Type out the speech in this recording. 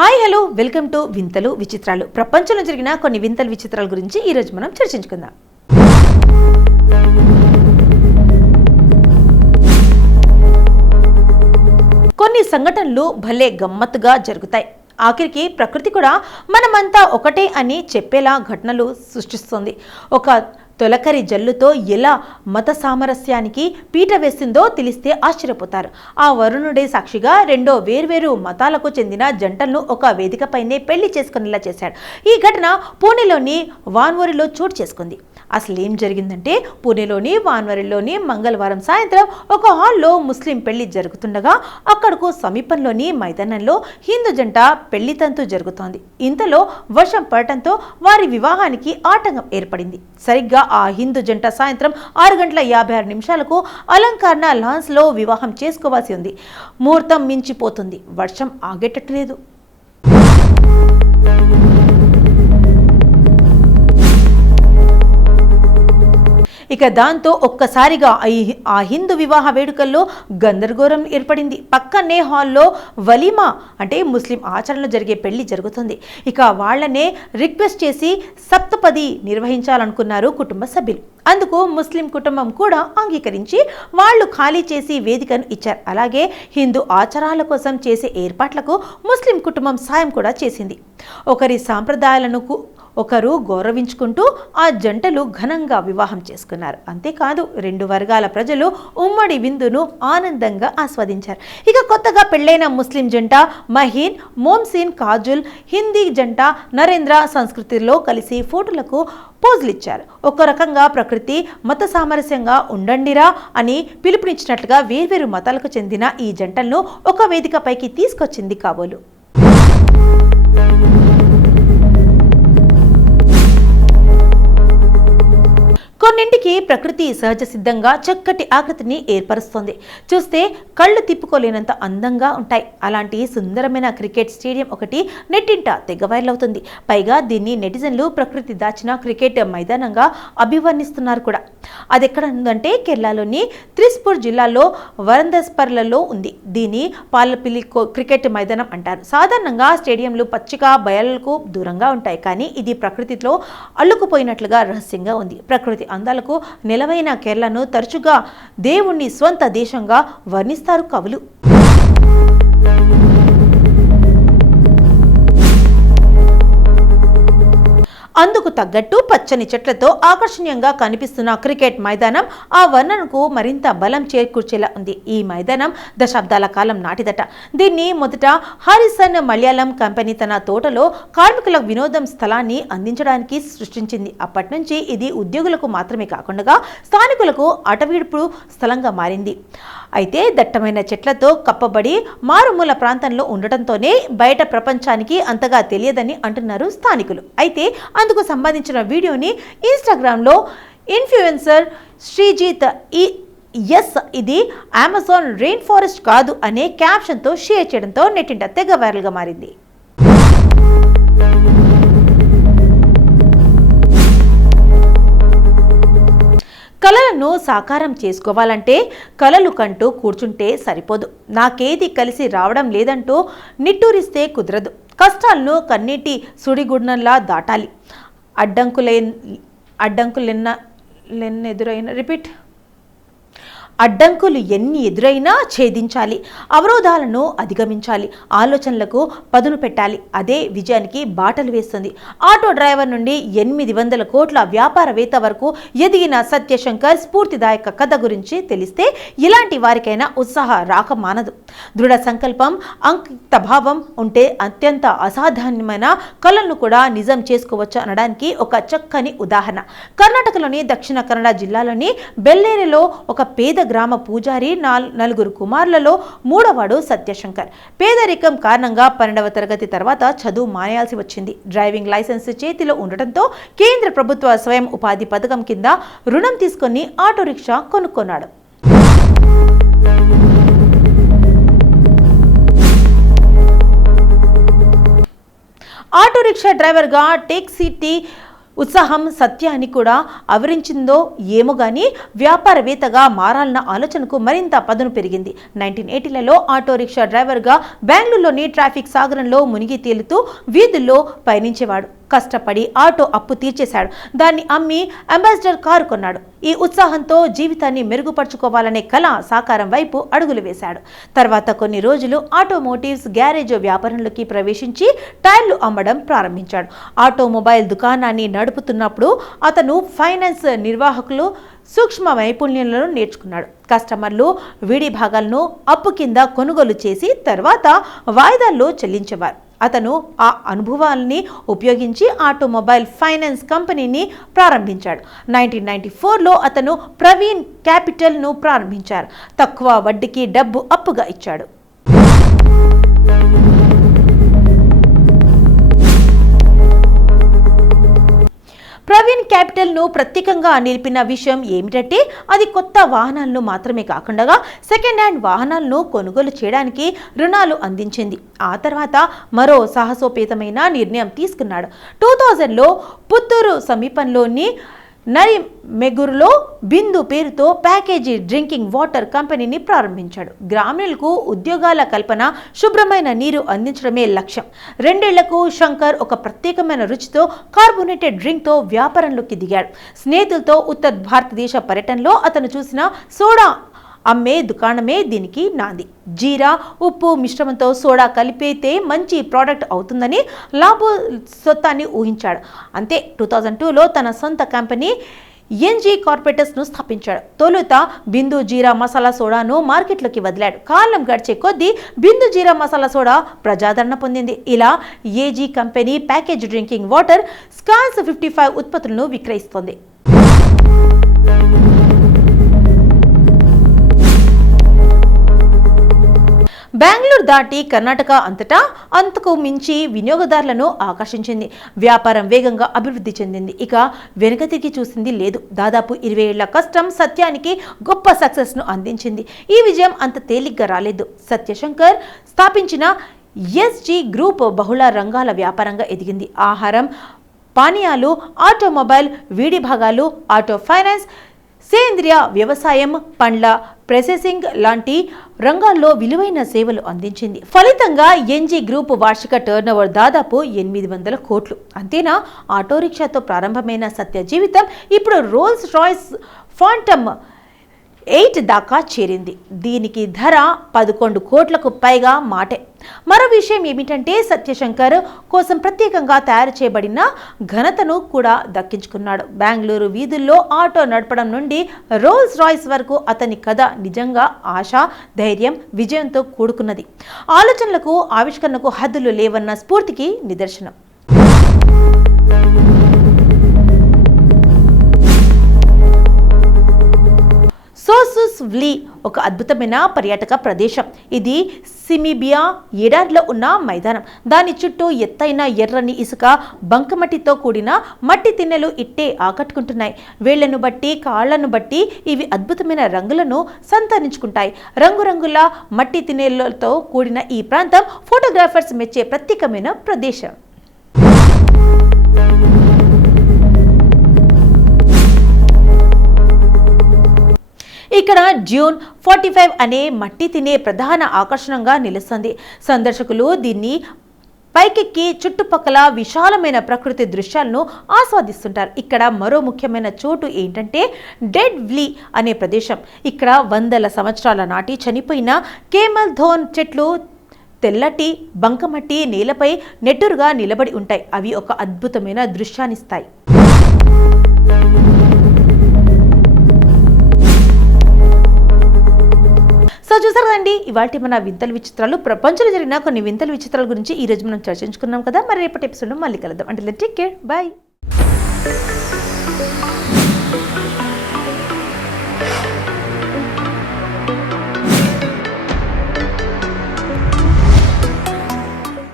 Hi hello welcome to వింతలు విచిత్రాలు. ప్రపంచంలో జరిగిన కొన్ని వింతలు విచిత్రాల గురించి ఈ రోజు మనం చర్చించుకుందాం. కొన్ని సంఘటనలు భలే గమ్మత్తుగా జరుగుతాయి. ఆఖరికి ప్రకృతి కూడా మనమంతా ఒకటే అని చెప్పేలా ఘటనలు సృష్టిస్తుంది. ఒక తొలకరి జల్లుతో ఎలా మత సామరస్యానికి పీట వేసిందో తెలిస్తే ఆశ్చర్యపోతారు. ఆ వరుణుడే సాక్షిగా రెండో వేర్వేరు మతాలకు చెందిన జంటలను ఒక వేదికపైనే పెళ్లి చేసుకునేలా చేశాడు. ఈ ఘటన పూణేలోని వాన్వరిలో చోటు చేసుకుంది. అసలు ఏం జరిగిందంటే, పూణేలోని వాన్వరిలోని మంగళవారం సాయంత్రం ఒక హాల్లో ముస్లిం పెళ్లి జరుగుతుండగా అక్కడకు సమీపంలోని మైదానంలో హిందూ జంట పెళ్లి తంతు జరుగుతోంది. ఇంతలో వర్షం పడటంతో వారి వివాహానికి ఆటంకం ఏర్పడింది. సరిగ్గా ఆ హిందూ జంట సాయంత్రం 6:56 అలంకరణ లాన్స్ లో వివాహం చేసుకోవాల్సి ఉంది. ముహూర్తం మించిపోతుంది. వర్షం ఆగేటట్టు లేదు. ఇక దాంతో ఒక్కసారిగా ఆ హిందూ వివాహ వేడుకల్లో గందరగోళం ఏర్పడింది. పక్కనే హాల్లో వలీమా అంటే ముస్లిం ఆచరణలో జరిగే పెళ్లి జరుగుతుంది. ఇక వాళ్లనే రిక్వెస్ట్ చేసి సప్తపది నిర్వహించాలనుకున్నారు కుటుంబ సభ్యులు. అందుకు ముస్లిం కుటుంబం కూడా అంగీకరించి వాళ్లు ఖాళీ చేసి వేదికను ఇచ్చారు. అలాగే హిందూ ఆచారాల కోసం చేసే ఏర్పాట్లకు ముస్లిం కుటుంబం సాయం కూడా చేసింది. ఒకరి సాంప్రదాయాలను ఒకరు గౌరవించుకుంటూ ఆ జంటలు ఘనంగా వివాహం చేసుకున్నారు. అంతేకాదు, రెండు వర్గాల ప్రజలు ఉమ్మడి విందును ఆనందంగా ఆస్వాదించారు. ఇక కొత్తగా పెళ్లైన ముస్లిం జంట మహీన్, మోమ్సిన్, కాజుల్ హిందీ జంట నరేంద్ర సంస్కృతిలో కలిసి ఫోటోలకు పోజులిచ్చారు. ఒక రకంగా ప్రకృతి మత సామరస్యంగా ఉండండిరా అని పిలుపునిచ్చినట్లుగా వేర్వేరు మతాలకు చెందిన ఈ జంటలను ఒక వేదికపైకి తీసుకొచ్చింది కాబోలు. కొన్నింటికి ప్రకృతి సహజ సిద్ధంగా చక్కటి ఆకృతిని ఏర్పరుస్తుంది. చూస్తే కళ్ళు తిప్పుకోలేనంత అందంగా ఉంటాయి. అలాంటి సుందరమైన క్రికెట్ స్టేడియం ఒకటి నెట్టింట తెగ వైరల్ అవుతుంది. పైగా దీన్ని నెటిజన్లు ప్రకృతి దాచిన క్రికెట్ మైదానంగా అభివర్ణిస్తున్నారు కూడా. అది ఎక్కడ ఉందంటే కేరళలోని త్రిస్పూర్ జిల్లాలో వరందస్పర్లలో ఉంది. దీన్ని పాలపిల్లి క్రికెట్ మైదానం అంటారు. సాధారణంగా స్టేడియంలు పచ్చిక బయళ్లకు దూరంగా ఉంటాయి. కానీ ఇది ప్రకృతిలో అల్లుకుపోయినట్లుగా రహస్యంగా ఉంది. ప్రకృతి అందాలకు నెలవైన కేరళను తరచుగా దేవుణ్ణి స్వంత దేశంగా వర్ణిస్తారు కవులు. అందుకు తగ్గట్టు పచ్చని చెట్లతో ఆకర్షణీయంగా కనిపిస్తున్న క్రికెట్ మైదానం ఆ వర్ణనకు మరింత బలం చేకూర్చేలా ఉంది. ఈ మైదానం దశాబ్దాల కాలం నాటిదట. దీన్ని మొదట హారిసన్ మలయాళం కంపెనీ తన తోటలో కార్మికుల వినోదం స్థలాన్ని అందించడానికి సృష్టించింది. అప్పటి నుంచి ఇది ఉద్యోగులకు మాత్రమే కాకుండా స్థానికులకు అటవీడుపు స్థలంగా మారింది. అయితే దట్టమైన చెట్లతో కప్పబడి మారుమూల ప్రాంతంలో ఉండటంతోనే బయట ప్రపంచానికి అంతగా తెలియదని అంటున్నారు స్థానికులు. అయితే అందుకు సంబంధించిన వీడియోని ఇన్స్టాగ్రామ్లో ఇన్ఫ్లుయెన్సర్ శ్రీజిత్ ఇది అమెజాన్ రెయిన్ ఫారెస్ట్ కాదు అనే క్యాప్షన్తో షేర్ చేయడంతో నెట్టింట తెగ వైరల్గా మారింది. కలలను సాకారం చేసుకోవాలంటే కలలు కంటూ కూర్చుంటే సరిపోదు. నాకేది కలిసి రావడం లేదంటూ నిట్టూరిస్తే కుదరదు. కష్టాలను కన్నీటి సుడిగుండంలా దాటాలి. అడ్డంకులు ఎన్ని ఎదురైనా ఛేదించాలి. అవరోధాలను అధిగమించాలి. ఆలోచనలకు పదును పెట్టాలి. అదే విజయానికి బాటలు వేస్తుంది. ఆటో డ్రైవర్ నుండి 800 కోట్ల వ్యాపారవేత్త వరకు ఎదిగిన సత్యశంకర్ స్ఫూర్తిదాయక కథ గురించి తెలిస్తే ఇలాంటి వారికైనా ఉత్సాహ రాక మానదు. దృఢ సంకల్పం, అంకితభావం ఉంటే అత్యంత అసాధారణమైన కళలను కూడా నిజం చేసుకోవచ్చు అనడానికి ఒక చక్కని ఉదాహరణ. కర్ణాటకలోని దక్షిణ కన్నడ జిల్లాలోని బెల్లేరిలో ఒక పేద గ్రామ పూజారి 4 కుమారులలో 3వవాడు సత్యశంకర్. పేదరికం కారణంగా 12వ తరగతి తర్వాత చదువు మానేయాల్సి వచ్చింది. డ్రైవింగ్ లైసెన్స్ చేతిలో ఉండటంతో కేంద్ర ప్రభుత్వ స్వయం ఉపాధి పథకం కింద రుణం తీసుకుని ఆటో రిక్షా కొనుక్కున్నాడు. ఆటో రిక్షా డ్రైవర్గా టేక్ సిటీ ఉత్సాహం సత్యాన్ని కూడా ఆవరించిందో ఏమో గానీ వ్యాపారవేత్తగా మారాలన్న ఆలోచనకు మరింత పదును పెరిగింది. 1980లలో ఆటో రిక్షా డ్రైవర్గా బెంగళూరులోని ట్రాఫిక్ సాగరంలో మునిగి తేలుతూ వీధుల్లో పయనించేవాడు. కష్టపడి ఆటో అప్పు తీర్చేశాడు. దాన్ని అమ్మి అంబాసిడర్ కారు కొన్నాడు. ఈ ఉత్సాహంతో జీవితాన్ని మెరుగుపరుచుకోవాలనే కళ సాకారం వైపు అడుగులు వేశాడు. తర్వాత కొన్ని రోజులు ఆటోమోటివ్స్ గ్యారేజ్ వ్యాపారంలోకి ప్రవేశించి టైర్లు అమ్మడం ప్రారంభించాడు. ఆటోమొబైల్ దుకాణాన్ని నడుపుతున్నప్పుడు అతను ఫైనాన్స్ నిర్వాహకులు సూక్ష్మ నైపుణ్యాలను నేర్చుకున్నాడు. కస్టమర్లు విడి భాగాలను అప్పు కింద కొనుగోలు చేసి తర్వాత వాయిదాల్లో చెల్లించేవారు. అతను ఆ అనుభవాల్ని ఉపయోగించి ఆటోమొబైల్ ఫైనాన్స్ కంపెనీని ప్రారంభించాడు. 1994లో అతను ప్రవీణ్ క్యాపిటల్ను ప్రారంభించారు. తక్కువ వడ్డీకి డబ్బు అప్పుగా ఇచ్చాడు. ప్రవీణ్ క్యాపిటల్ను ప్రత్యేకంగా నిలిపిన విషయం ఏమిటంటే అది కొత్త వాహనాలను మాత్రమే కాకుండా సెకండ్ హ్యాండ్ వాహనాలను కొనుగోలు చేయడానికి రుణాలు అందించింది. ఆ తర్వాత మరో సాహసోపేతమైన నిర్ణయం తీసుకున్నాడు. 2000లో పుత్తూరు సమీపంలోని నరిమెగురులో బిందు పేరుతో ప్యాకేజీ డ్రింకింగ్ వాటర్ కంపెనీని ప్రారంభించాడు. గ్రామీణులకు ఉద్యోగాల కల్పన, శుభ్రమైన నీరు అందించడమే లక్ష్యం. 2 ఏళ్లకు శంకర్ ఒక ప్రత్యేకమైన రుచితో కార్బోనేటెడ్ డ్రింక్తో వ్యాపారంలోకి దిగాడు. స్నేహితులతో ఉత్తర భారతదేశ పర్యటనలో అతను చూసిన సోడా అమ్మే దుకాణమే దీనికి నాంది. జీరా, ఉప్పు మిశ్రమంతో సోడా కలిపితే మంచి ప్రోడక్ట్ అవుతుందని లాభోత్సవాన్ని ఊహించాడు. అంతే 2002లో తన సొంత కంపెనీ ఎన్జీ కార్పొరేటర్స్ను స్థాపించాడు. తొలుత బిందు జీరా మసాలా సోడాను మార్కెట్లోకి వదిలాడు. కాలం గడిచే కొద్దీ బిందు జీరా మసాలా సోడా ప్రజాదరణ పొందింది. ఇలా AG company package drinking water స్కాన్స్ 55 ఉత్పత్తులను విక్రయిస్తోంది. బెంగళూరు దాటి కర్ణాటక అంతకు మించి వినియోగదారులను ఆకర్షించింది. వ్యాపారం వేగంగా అభివృద్ధి చెందింది. ఇక వెనుక తిరిగి చూసింది లేదు. దాదాపు 20 ఏళ్ల కష్టం సత్యానికి గొప్ప సక్సెస్ను అందించింది. ఈ విజయం అంత తేలిగ్గా రాలేదు. సత్యశంకర్ స్థాపించిన ఎస్జీ గ్రూప్ బహుళ రంగాల వ్యాపారంగా ఎదిగింది. ఆహారం, పానీయాలు, ఆటోమొబైల్ విడి భాగాలు, ఆటో ఫైనాన్స్, సేంద్రియ వ్యవసాయం, పండ్ల ప్రాసెసింగ్ లాంటి రంగాల్లో విలువైన సేవలు అందించింది. ఫలితంగా ఎన్జీ గ్రూప్ వార్షిక టర్నోవర్ దాదాపు 800 కోట్లు. అంతేనా, ఆటో రిక్షాతో ప్రారంభమైన సత్య జీవితం ఇప్పుడు రోల్స్ రాయ్స్ ఫాంటమ్ 8 దాకా చేరింది. దీనికి ధర 11 కోట్లకు పైగా మాటే. మరో విషయం ఏమిటంటే సత్యశంకర్ కోసం ప్రత్యేకంగా తయారు చేయబడిన ఘనతను కూడా దక్కించుకున్నాడు. బెంగళూరు వీధుల్లో ఆటో నడపడం నుండి రోల్స్ రాయ్స్ వరకు అతని కథ నిజంగా ఆశ, ధైర్యం, విజయంతో కూడుకున్నది. ఆలోచనలకు, ఆవిష్కరణకు హద్దులు లేవన్న స్ఫూర్తికి నిదర్శనం. సోసుస్వ్లీ ఒక అద్భుతమైన పర్యాటక ప్రదేశం. ఇది సిమిబియా ఎడారిలో ఉన్న మైదానం. దాని చుట్టూ ఎత్తైన ఎర్రని ఇసుక, బంకమట్టితో కూడిన మట్టి తిన్నెలు ఇట్టే ఆకట్టుకుంటున్నాయి. వేళ్లను బట్టి, కాళ్లను బట్టి ఇవి అద్భుతమైన రంగులను సంతరించుకుంటాయి. రంగురంగుల మట్టి తిన్నెలతో కూడిన ఈ ప్రాంతం ఫోటోగ్రాఫర్స్ మెచ్చే ప్రత్యేకమైన ప్రదేశం. ఇక్కడ డ్యూన్ 45 అనే మట్టి తినే ప్రధాన ఆకర్షణగా నిలుస్తుంది. సందర్శకులు దీన్ని పైకెక్కి చుట్టుపక్కల విశాలమైన ప్రకృతి దృశ్యాలను ఆస్వాదిస్తుంటారు. ఇక్కడ మరో ముఖ్యమైన చోటు ఏంటంటే డెడ్ వ్లీ అనే ప్రదేశం. ఇక్కడ 100 సంవత్సరాల నాటి చనిపోయిన కేమల్ థోన్ చెట్లు తెల్లటి బంకమట్టి నేలపై నెట్టురుగా నిలబడి ఉంటాయి. అవి ఒక అద్భుతమైన దృశ్యాన్నిస్తాయి. సో చూసారు కదండి, ఇవాళ మన వింతల విచిత్రాలు, ప్రపంచంలో జరిగిన కొన్ని వింతల విచిత్రాల గురించి ఈ రోజు మనం చర్చించుకున్నాం కదా. మరి రేపటి ఎపిసోడ్లో మళ్ళీ కలుద్దాం. అంటే టేక్ కేర్, బై.